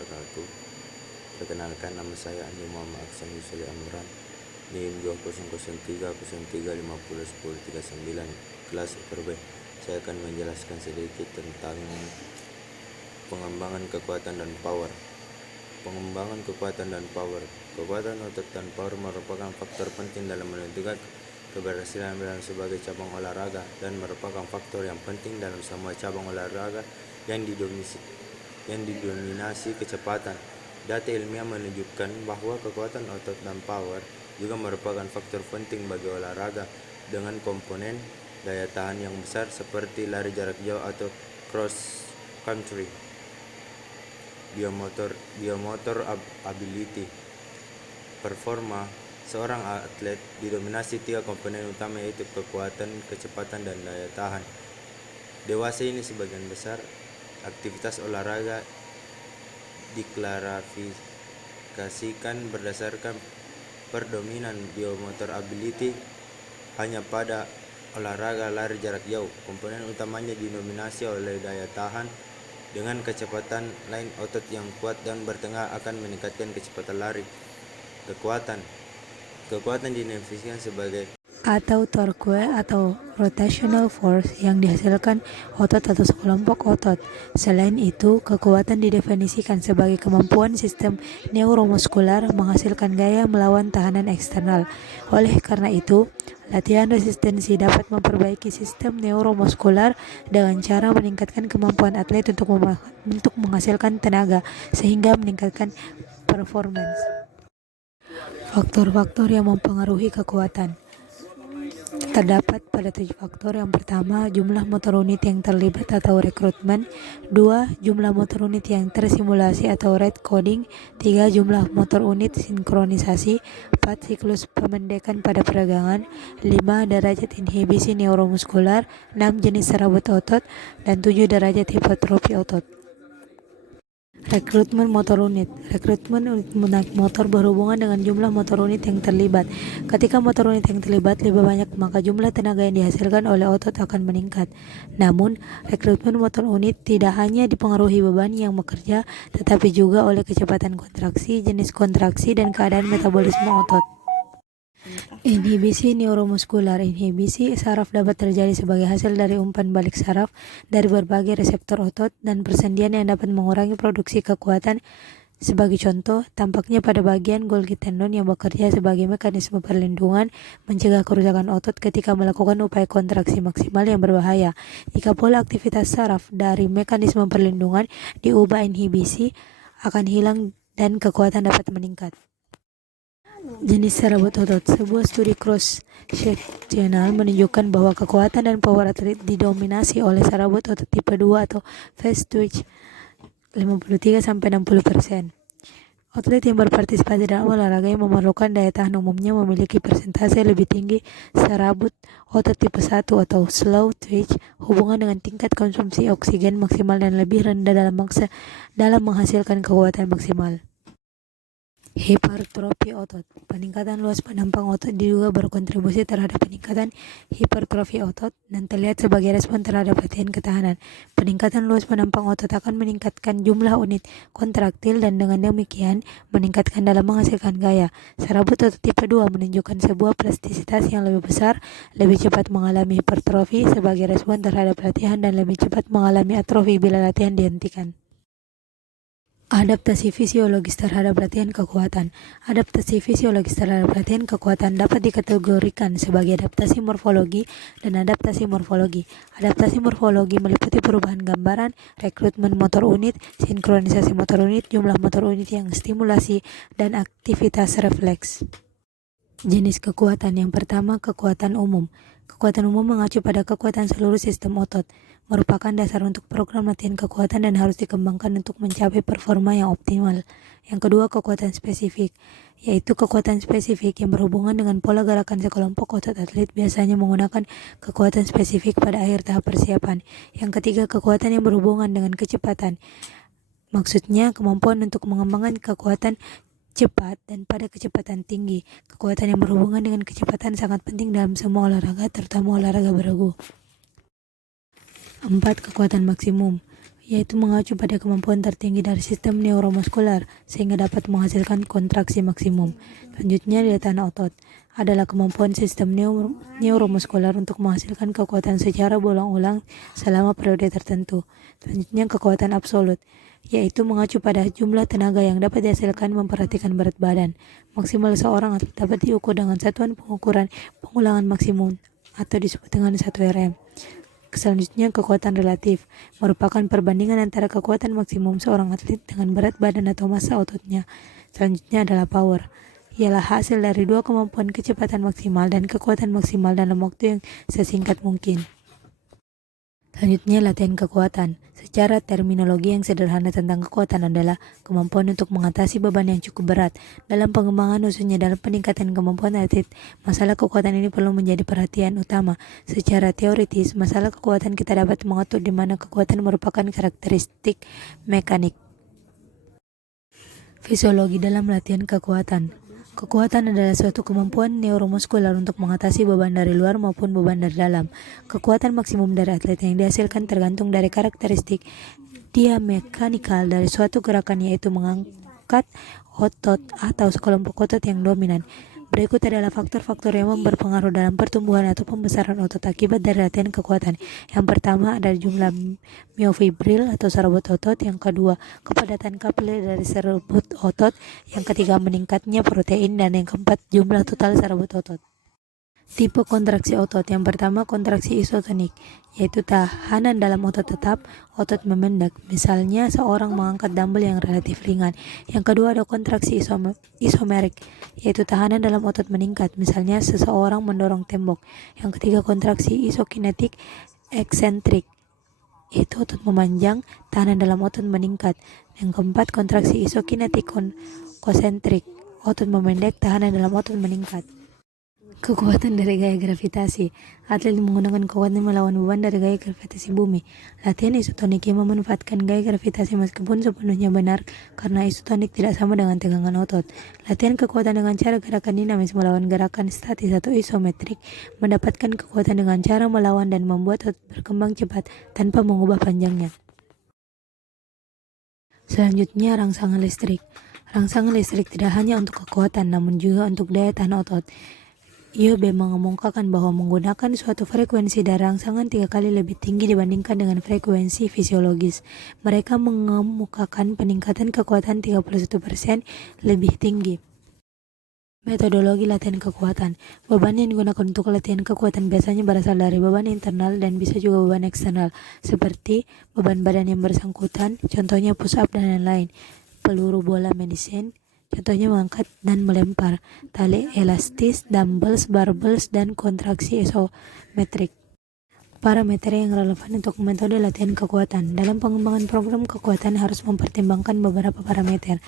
wabarakatuh. Perkenalkan, nama saya Andi Muhammad Aksan Yusuli Amran, NIM 2003 00501039, kelas ekor B. Saya akan menjelaskan sedikit tentang pengembangan kekuatan dan power. Pengembangan kekuatan dan power. Kekuatan otot dan power merupakan faktor penting dalam menentukan keberhasilan dalam sebagai cabang olahraga dan merupakan faktor yang penting dalam semua cabang olahraga yang didominasi kecepatan. Data ilmiah menunjukkan bahwa kekuatan otot dan power juga merupakan faktor penting bagi olahraga dengan komponen daya tahan yang besar seperti lari jarak jauh atau cross country. Biomotor ability. Performa seorang atlet didominasi 3 komponen utama, yaitu kekuatan, kecepatan, dan daya tahan. Dewasa ini sebagian besar aktivitas olahraga diklasifikasikan berdasarkan perdominan biomotor ability hanya pada olahraga lari jarak jauh. Komponen utamanya didominasi oleh daya tahan dengan kecepatan lain. Otot yang kuat dan bertengah akan meningkatkan kecepatan lari. Kekuatan didefinisikan sebagai atau torque atau rotational force yang dihasilkan otot atau sekelompok otot. Selain itu, kekuatan didefinisikan sebagai kemampuan sistem neuromuskular menghasilkan gaya melawan tekanan eksternal. Oleh karena itu, latihan resistensi dapat memperbaiki sistem neuromuskular dengan cara meningkatkan kemampuan atlet untuk menghasilkan tenaga sehingga meningkatkan performance. Faktor-faktor yang mempengaruhi kekuatan terdapat pada 7 faktor. Yang pertama, jumlah motor unit yang terlibat atau rekrutmen. 2. Jumlah motor unit yang tersimulasi atau rate coding. 3. Jumlah motor unit sinkronisasi. 4. Siklus pemendekan pada peregangan. 5. Derajat inhibisi neuromuskular. 6. Jenis serabut otot. Dan 7. derajat hipertrofi otot. Rekrutmen motor unit. Rekrutmen unit menaik motor berhubungan dengan jumlah motor unit yang terlibat. Ketika motor unit yang terlibat lebih banyak, maka jumlah tenaga yang dihasilkan oleh otot akan meningkat. Namun, rekrutmen motor unit tidak hanya dipengaruhi beban yang bekerja, tetapi juga oleh kecepatan kontraksi, jenis kontraksi, dan keadaan metabolisme otot. Inhibisi neuromuskular. Inhibisi saraf dapat terjadi sebagai hasil dari umpan balik saraf dari berbagai reseptor otot dan persendian yang dapat mengurangi produksi kekuatan. Sebagai contoh, tampaknya pada bagian Golgi tendon yang bekerja sebagai mekanisme perlindungan mencegah kerusakan otot ketika melakukan upaya kontraksi maksimal yang berbahaya. Jika pola aktivitas saraf dari mekanisme perlindungan diubah, inhibisi akan hilang dan kekuatan dapat meningkat. Jenis serabut otot. Sebuah studi cross-sectional menunjukkan bahwa kekuatan dan power atlet didominasi oleh serabut otot tipe 2 atau fast twitch 53-60%. Atlet yang berpartisipasi dalam olahraga yang memerlukan daya tahan umumnya memiliki persentase lebih tinggi serabut otot tipe 1 atau slow twitch hubungan dengan tingkat konsumsi oksigen maksimal dan lebih rendah dalam menghasilkan kekuatan maksimal. Hipertrofi otot. Peningkatan luas penampang otot diduga berkontribusi terhadap peningkatan hipertrofi otot dan terlihat sebagai respon terhadap latihan ketahanan. Peningkatan luas penampang otot akan meningkatkan jumlah unit kontraktil dan dengan demikian meningkatkan dalam menghasilkan gaya. Serabut otot tipe 2 menunjukkan sebuah plastisitas yang lebih besar, lebih cepat mengalami hipertrofi sebagai respon terhadap latihan dan lebih cepat mengalami atrofi bila latihan dihentikan. Adaptasi fisiologis terhadap latihan kekuatan. Adaptasi fisiologis terhadap latihan kekuatan dapat dikategorikan sebagai adaptasi morfologi dan adaptasi morfologi. Adaptasi morfologi meliputi perubahan gambaran, rekrutmen motor unit, sinkronisasi motor unit, jumlah motor unit yang stimulasi, dan aktivitas refleks. Jenis kekuatan. Yang pertama, kekuatan umum. Kekuatan umum mengacu pada kekuatan seluruh sistem otot, merupakan dasar untuk program latihan kekuatan dan harus dikembangkan untuk mencapai performa yang optimal. Yang kedua, kekuatan spesifik, yaitu kekuatan spesifik yang berhubungan dengan pola gerakan sekelompok otot atlet, biasanya menggunakan kekuatan spesifik pada akhir tahap persiapan. Yang ketiga, kekuatan yang berhubungan dengan kecepatan, maksudnya kemampuan untuk mengembangkan kekuatan cepat dan pada kecepatan tinggi. Kekuatan yang berhubungan dengan kecepatan sangat penting dalam semua olahraga, terutama olahraga beregu. 4. Kekuatan maksimum, yaitu mengacu pada kemampuan tertinggi dari sistem neuromuskular sehingga dapat menghasilkan kontraksi maksimum. Selanjutnya, daya tahan otot adalah kemampuan sistem neuromuskular untuk menghasilkan kekuatan secara berulang-ulang selama periode tertentu. Selanjutnya, kekuatan absolut, yaitu mengacu pada jumlah tenaga yang dapat dihasilkan memperhatikan berat badan. Maksimal seorang atlet dapat diukur dengan satuan pengukuran pengulangan maksimum atau disebut dengan 1 RM. Selanjutnya, kekuatan relatif merupakan perbandingan antara kekuatan maksimum seorang atlet dengan berat badan atau massa ototnya. Selanjutnya adalah power, ialah hasil dari dua kemampuan kecepatan maksimal dan kekuatan maksimal dalam waktu yang sesingkat mungkin. Selanjutnya, latihan kekuatan. Secara terminologi yang sederhana tentang kekuatan adalah kemampuan untuk mengatasi beban yang cukup berat. Dalam pengembangan khususnya dalam peningkatan kemampuan atlet, masalah kekuatan ini perlu menjadi perhatian utama. Secara teoritis, masalah kekuatan kita dapat mengatur di mana kekuatan merupakan karakteristik mekanik. Fisiologi dalam latihan kekuatan. Kekuatan adalah suatu kemampuan neuromuskular untuk mengatasi beban dari luar maupun beban dari dalam. Kekuatan maksimum dari atlet yang dihasilkan tergantung dari karakteristik diamekanikal dari suatu gerakan, yaitu mengangkat otot atau sekelompok otot yang dominan. Berikut adalah faktor-faktor yang berpengaruh dalam pertumbuhan atau pembesaran otot akibat dari latihan kekuatan. Yang pertama adalah jumlah myofibril atau serabut otot. Yang kedua, kepadatan kapiler dari serabut otot. Yang ketiga, meningkatnya protein. Dan yang keempat, jumlah total serabut otot. Tipe kontraksi otot. Yang pertama, kontraksi isotonik, yaitu tahanan dalam otot tetap, otot memendek. Misalnya, seorang mengangkat dumbbell yang relatif ringan. Yang kedua, ada kontraksi isomerik, yaitu tahanan dalam otot meningkat. Misalnya, seseorang mendorong tembok. Yang ketiga, kontraksi isokinetik eksentrik, yaitu otot memanjang, tahanan dalam otot meningkat. Yang keempat, kontraksi isokinetik konsentrik, otot memendek, tahanan dalam otot meningkat. Kekuatan dari gaya gravitasi. Atlet menggunakan kekuatan melawan beban dari gaya gravitasi bumi. Latihan isotonik yang memanfaatkan gaya gravitasi meskipun sepenuhnya benar karena isotonik tidak sama dengan tegangan otot. Latihan kekuatan dengan cara gerakan dinamis melawan gerakan statis atau isometrik mendapatkan kekuatan dengan cara melawan dan membuat otot berkembang cepat tanpa mengubah panjangnya. Selanjutnya, rangsangan listrik. Rangsangan listrik tidak hanya untuk kekuatan namun juga untuk daya tahan otot. IOB mengemukakan bahwa menggunakan suatu frekuensi dari rangsangan 3 kali lebih tinggi dibandingkan dengan frekuensi fisiologis. Mereka mengemukakan peningkatan kekuatan 31% lebih tinggi. Metodologi latihan kekuatan. Beban yang digunakan untuk latihan kekuatan biasanya berasal dari beban internal dan bisa juga beban eksternal, seperti beban badan yang bersangkutan, contohnya push up dan lain-lain. Peluru bola medicine, contohnya mengangkat dan melempar, tali elastis, dumbbells, barbells, dan kontraksi isometrik. Parameter yang relevan untuk metode latihan kekuatan. Dalam pengembangan program kekuatan harus mempertimbangkan beberapa parameter.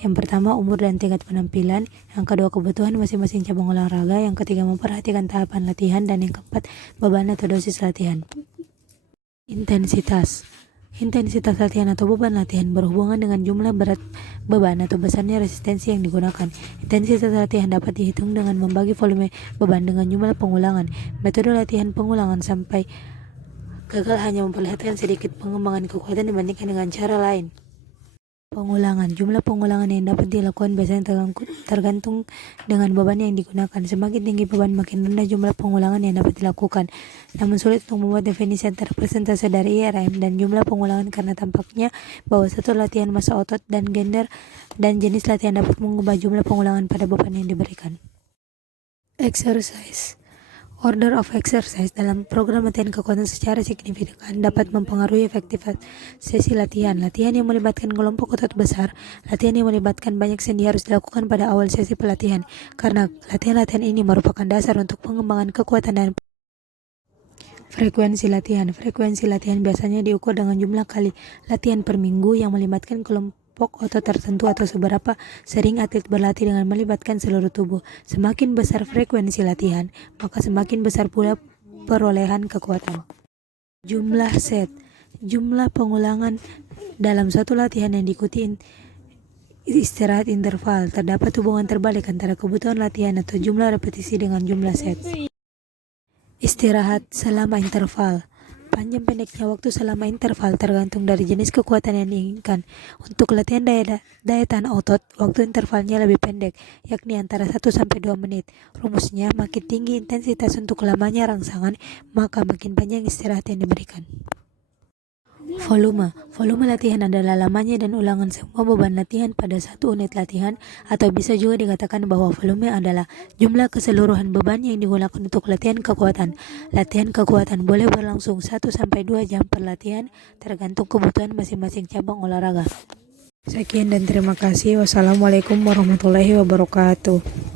Yang pertama, umur dan tingkat penampilan. Yang kedua, kebutuhan masing-masing cabang olahraga. Yang ketiga, memperhatikan tahapan latihan. Dan yang keempat, beban atau dosis latihan. Intensitas latihan atau beban latihan berhubungan dengan jumlah berat beban atau besarnya resistensi yang digunakan. Intensitas latihan dapat dihitung dengan membagi volume beban dengan jumlah pengulangan. Metode latihan pengulangan sampai gagal hanya memperlihatkan sedikit pengembangan kekuatan dibandingkan dengan cara lain. Pengulangan. Jumlah pengulangan yang dapat dilakukan biasanya tergantung dengan beban yang digunakan. Semakin tinggi beban, makin rendah jumlah pengulangan yang dapat dilakukan. Namun sulit untuk membuat definisi antara persentase dari IRM dan jumlah pengulangan karena tampaknya bahwa satu latihan massa otot dan gender dan jenis latihan dapat mengubah jumlah pengulangan pada beban yang diberikan. Exercise. Order of exercise dalam program latihan kekuatan secara signifikan dapat mempengaruhi efektivitas sesi latihan. Latihan yang melibatkan kelompok otot besar, latihan yang melibatkan banyak sendi harus dilakukan pada awal sesi pelatihan, karena latihan-latihan ini merupakan dasar untuk pengembangan kekuatan dan frekuensi latihan. Frekuensi latihan biasanya diukur dengan jumlah kali latihan per minggu yang melibatkan kelompok otot tertentu atau seberapa sering atlet berlatih dengan melibatkan seluruh tubuh. Semakin besar frekuensi latihan, maka semakin besar pula perolehan kekuatan. Jumlah set. Jumlah pengulangan dalam satu latihan yang diikuti istirahat interval. Terdapat hubungan terbalik antara kebutuhan latihan atau jumlah repetisi dengan jumlah set. Istirahat selama interval. Panjang pendeknya waktu selama interval tergantung dari jenis kekuatan yang diinginkan. Untuk latihan daya tahan otot, waktu intervalnya lebih pendek, yakni antara 1-2 menit. Rumusnya, makin tinggi intensitas untuk lamanya rangsangan, maka makin panjang istirahat yang diberikan. Volume latihan adalah lamanya dan ulangan semua beban latihan pada satu unit latihan, atau bisa juga dikatakan bahwa volume adalah jumlah keseluruhan beban yang digunakan untuk latihan kekuatan. Latihan kekuatan boleh berlangsung 1-2 jam per latihan, tergantung kebutuhan masing-masing cabang olahraga. Sekian dan terima kasih. Wassalamualaikum warahmatullahi wabarakatuh.